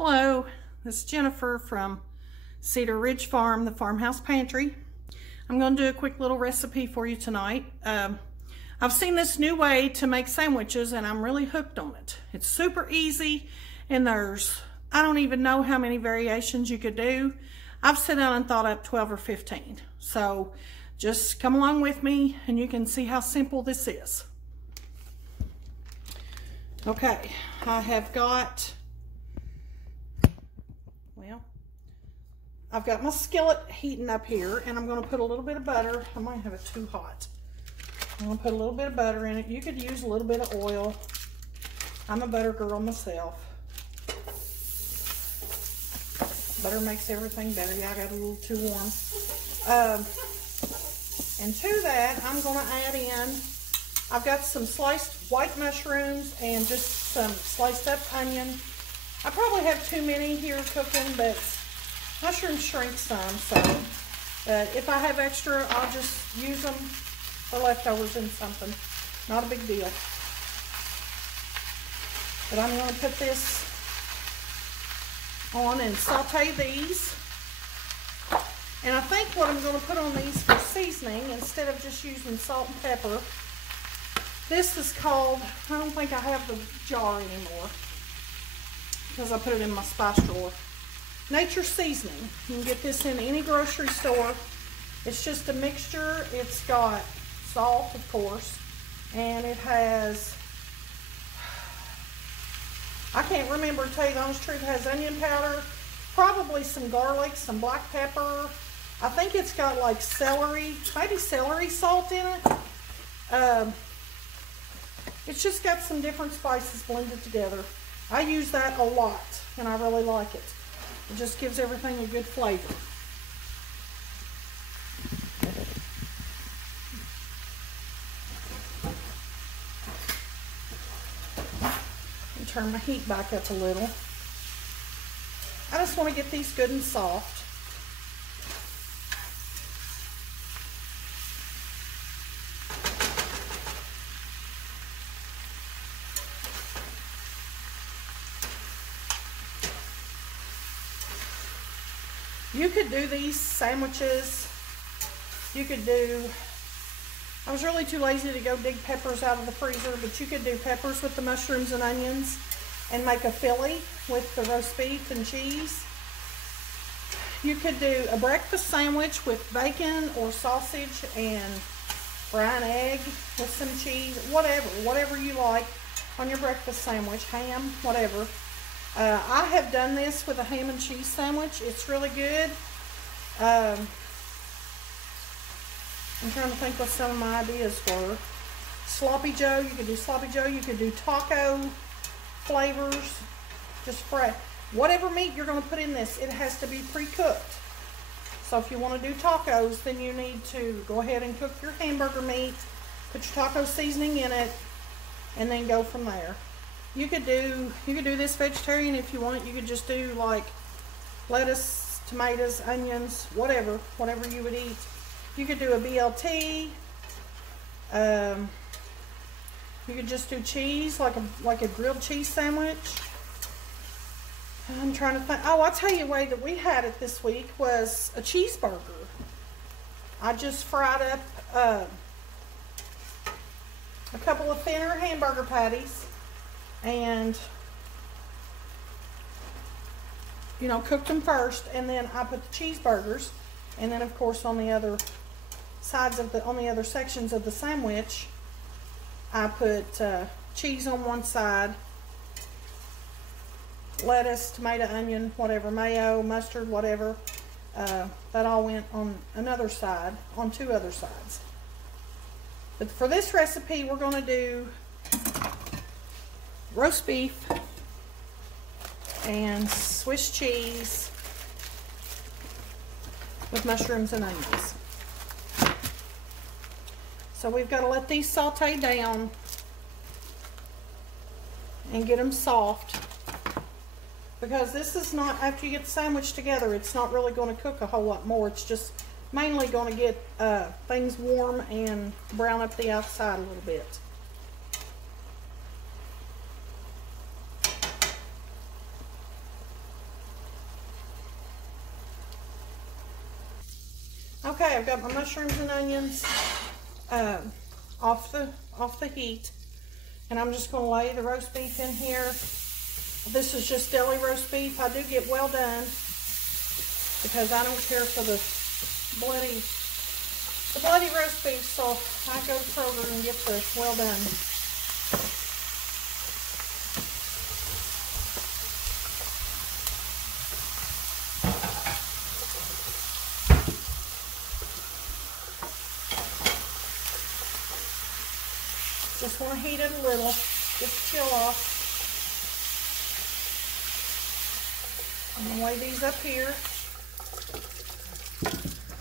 Hello, this is Jennifer from Cedar Ridge Farm, the Farmhouse Pantry. I'm going to do a quick little recipe for you tonight. I've seen this new way to make sandwiches and I'm really hooked on it. It's super easy and I don't even know how many variations you could do. I've sat down and thought up 12 or 15. So just come along with me and you can see how simple this is. Okay, I've got my skillet heating up here and I'm going to put a little bit of butter. I might have it too hot. I'm going to put a little bit of butter in it. You could use a little bit of oil. I'm a butter girl myself. Butter makes everything better. Yeah, I got a little too warm. And to that, I'm going to add in, I've got some sliced white mushrooms and just some sliced up onion. I probably have too many here cooking, but mushrooms shrink some, so if I have extra, I'll just use them for leftovers in something. Not a big deal. But I'm going to put this on and saute these. And I think what I'm going to put on these for seasoning, instead of just using salt and pepper, this is called, I don't think I have the jar anymore because I put it in my spice drawer. Nature Seasoning. You can get this in any grocery store. It's just a mixture. It's got salt, of course, and it has, I can't remember, to tell you the honest truth, it has onion powder, probably some garlic, some black pepper. I think it's got like celery, maybe celery salt in it. It's just got some different spices blended together. I use that a lot, and I really like it. It just gives everything a good flavor. And turn my heat back up a little. I just want to get these good and soft. You could do these sandwiches, I was really too lazy to go dig peppers out of the freezer, but you could do peppers with the mushrooms and onions and make a Philly with the roast beef and cheese. You could do a breakfast sandwich with bacon or sausage and fry an egg with some cheese, whatever you like on your breakfast sandwich, ham, whatever. I have done this with a ham and cheese sandwich. It's really good. I'm trying to think what some of my ideas were. Sloppy Joe, you could do Sloppy Joe. You could do taco flavors. Just fry. Whatever meat you're going to put in this, it has to be pre-cooked. So if you want to do tacos, then you need to go ahead and cook your hamburger meat, put your taco seasoning in it, and then go from there. You could do this vegetarian if you want. You could just do like lettuce, tomatoes, onions, whatever you would eat. You could do a BLT. You could just do cheese, like a grilled cheese sandwich. I'm trying to think. Oh, I'll tell you a way that we had it this week was a cheeseburger. I just fried up a couple of thinner hamburger patties. And cooked them first, and then I put the cheeseburgers, and then of course on the other sides on the other sections of the sandwich, I put cheese on one side, lettuce, tomato, onion, whatever, mayo, mustard, whatever. That all went on another side, on two other sides. But for this recipe, we're going to do roast beef and Swiss cheese with mushrooms and onions. So we've got to let these saute down and get them soft, because this is not, after you get the sandwich together, it's not really going to cook a whole lot more. It's just mainly going to get things warm and brown up the outside a little bit. Okay, I've got my mushrooms and onions off the heat, and I'm just going to lay the roast beef in here. This is just deli roast beef. I do get well done because I don't care for the bloody roast beef, so I go to Kroger and get the well done. Just want to heat it a little, just chill off. I'm going to lay these up here.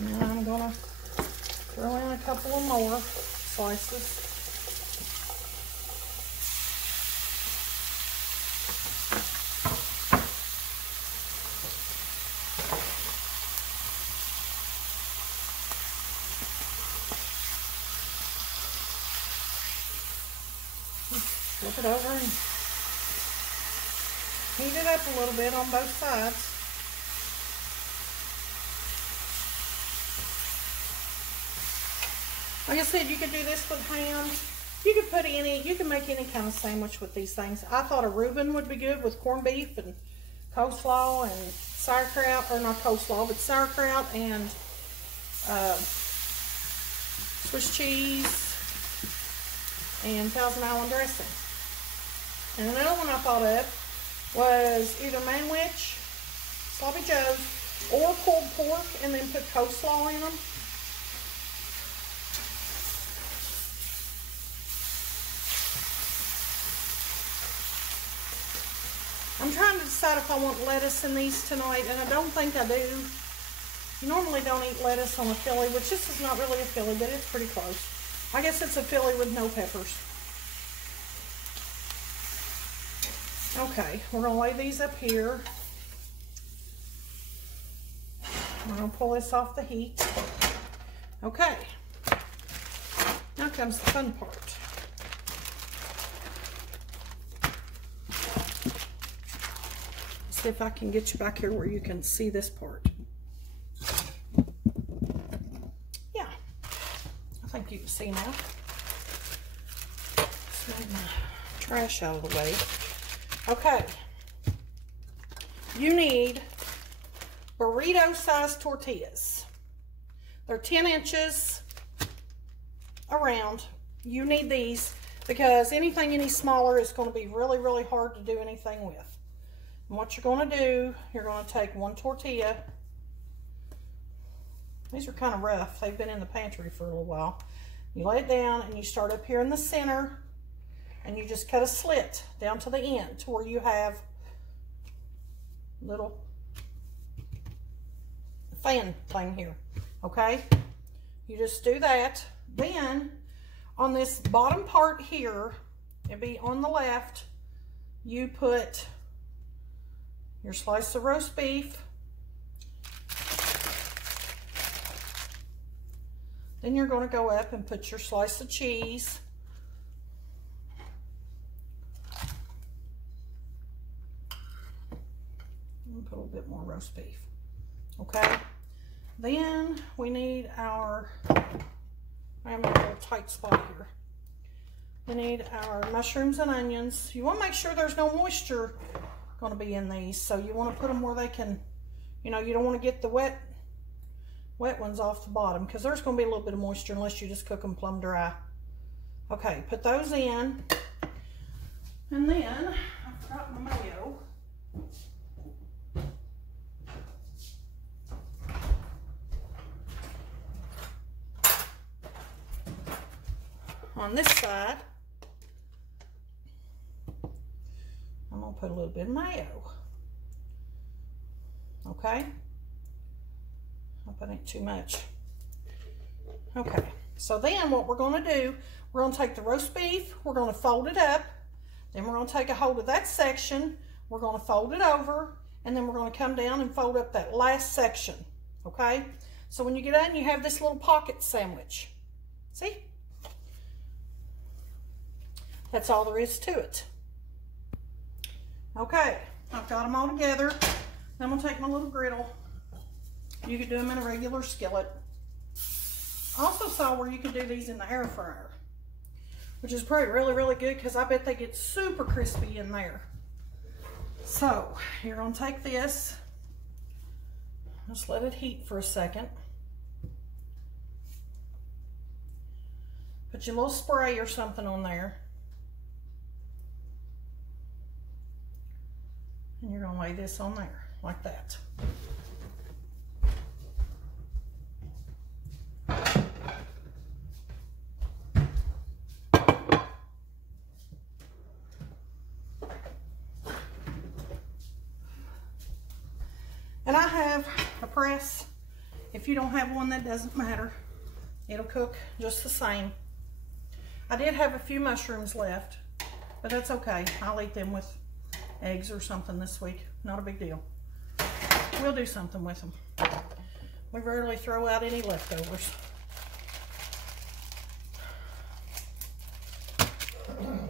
And I'm going to throw in a couple of more slices. Flip it over and heat it up a little bit on both sides. Like I said, you could do this with ham. You could put you can make any kind of sandwich with these things. I thought a Reuben would be good with corned beef and coleslaw and sauerkraut, or not coleslaw, but sauerkraut and Swiss cheese and Thousand Island dressing. And another one I thought of was either Manwich, Sloppy Joe's, or pulled pork, and then put coleslaw in them. I'm trying to decide if I want lettuce in these tonight, and I don't think I do. You normally don't eat lettuce on a Philly, which this is not really a Philly, but it's pretty close. I guess it's a Philly with no peppers. Okay, we're going to lay these up here. We're going to pull this off the heat. Okay, now comes the fun part. See if I can get you back here where you can see this part. Yeah, I think you can see now. Let's move my trash out of the way. Okay, you need burrito-sized tortillas. They're 10 inches around. You need these because anything any smaller is going to be really, really hard to do anything with. And what you're going to do, you're going to take one tortilla. These are kind of rough. They've been in the pantry for a little while. You lay it down and you start up here in the center. And you just cut a slit down to the end to where you have little fan thing here, okay? You just do that. Then on this bottom part here, it'd be on the left, you put your slice of roast beef. Then you're going to go up and put your slice of cheese. Put a little bit more roast beef. Okay. Then we need our, I'm in a little tight spot here. We need our mushrooms and onions. You want to make sure there's no moisture going to be in these. So you want to put them where they can, you know, you don't want to get the wet ones off the bottom because there's going to be a little bit of moisture unless you just cook them plumb dry. Okay, put those in. And then I forgot my mayo. On this side, I'm going to put a little bit of mayo. Okay? Hope I ain't too much. Okay, so then what we're going to do, we're going to take the roast beef, we're going to fold it up, then we're going to take a hold of that section, we're going to fold it over, and then we're going to come down and fold up that last section. Okay? So when you get done, you have this little pocket sandwich. See? That's all there is to it. Okay, I've got them all together. Then I'm going to take my little griddle. You could do them in a regular skillet. I also saw where you could do these in the air fryer, which is probably really, really good because I bet they get super crispy in there. So you're gonna take this, just let it heat for a second. Put your little spray or something on there. And you're gonna lay this on there, like that. And I have a press. If you don't have one, that doesn't matter. It'll cook just the same. I did have a few mushrooms left, but that's okay. I'll eat them with eggs or something this week. Not a big deal. We'll do something with them. We rarely throw out any leftovers.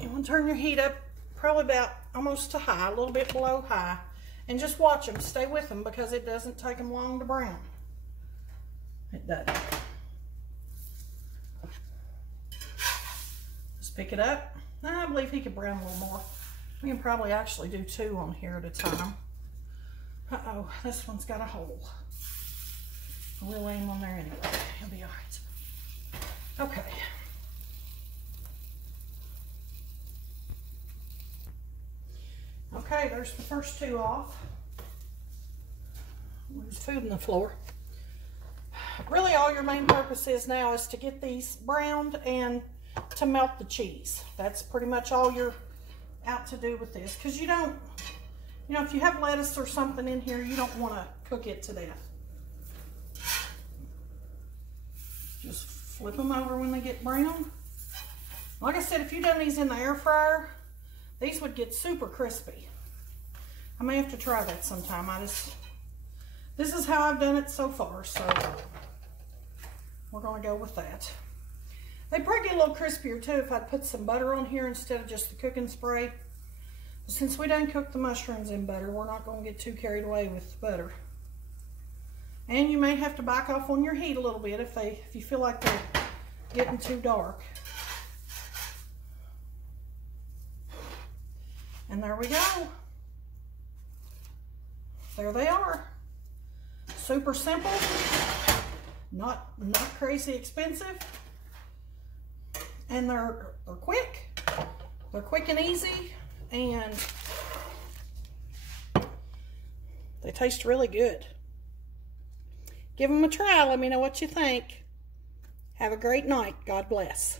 You want to turn your heat up probably about almost to high, a little bit below high. And just watch them, stay with them because it doesn't take them long to brown. It doesn't. Just pick it up. I believe he could brown a little more. We can probably actually do 2 on here at a time. Uh-oh, this one's got a hole. We'll lay him on there anyway. He'll be all right. Okay. Okay, there's the first 2 off. There's food on the floor. Really all your main purpose is now is to get these browned and to melt the cheese. That's pretty much all you're out to do with this. Because you don't, you know, if you have lettuce or something in here, you don't want to cook it to death. Just flip them over when they get brown. Like I said, if you've done these in the air fryer, these would get super crispy. I may have to try that sometime. This is how I've done it so far, so we're gonna go with that. They'd probably get a little crispier too if I'd put some butter on here instead of just the cooking spray. But since we done cook the mushrooms in butter, we're not gonna get too carried away with the butter. And you may have to back off on your heat a little bit if you feel like they're getting too dark. And there we go. There they are. Super simple, not crazy expensive, and they're quick. They're quick and easy, and they taste really good. Give them a try. Let me know what you think. Have a great night. God bless.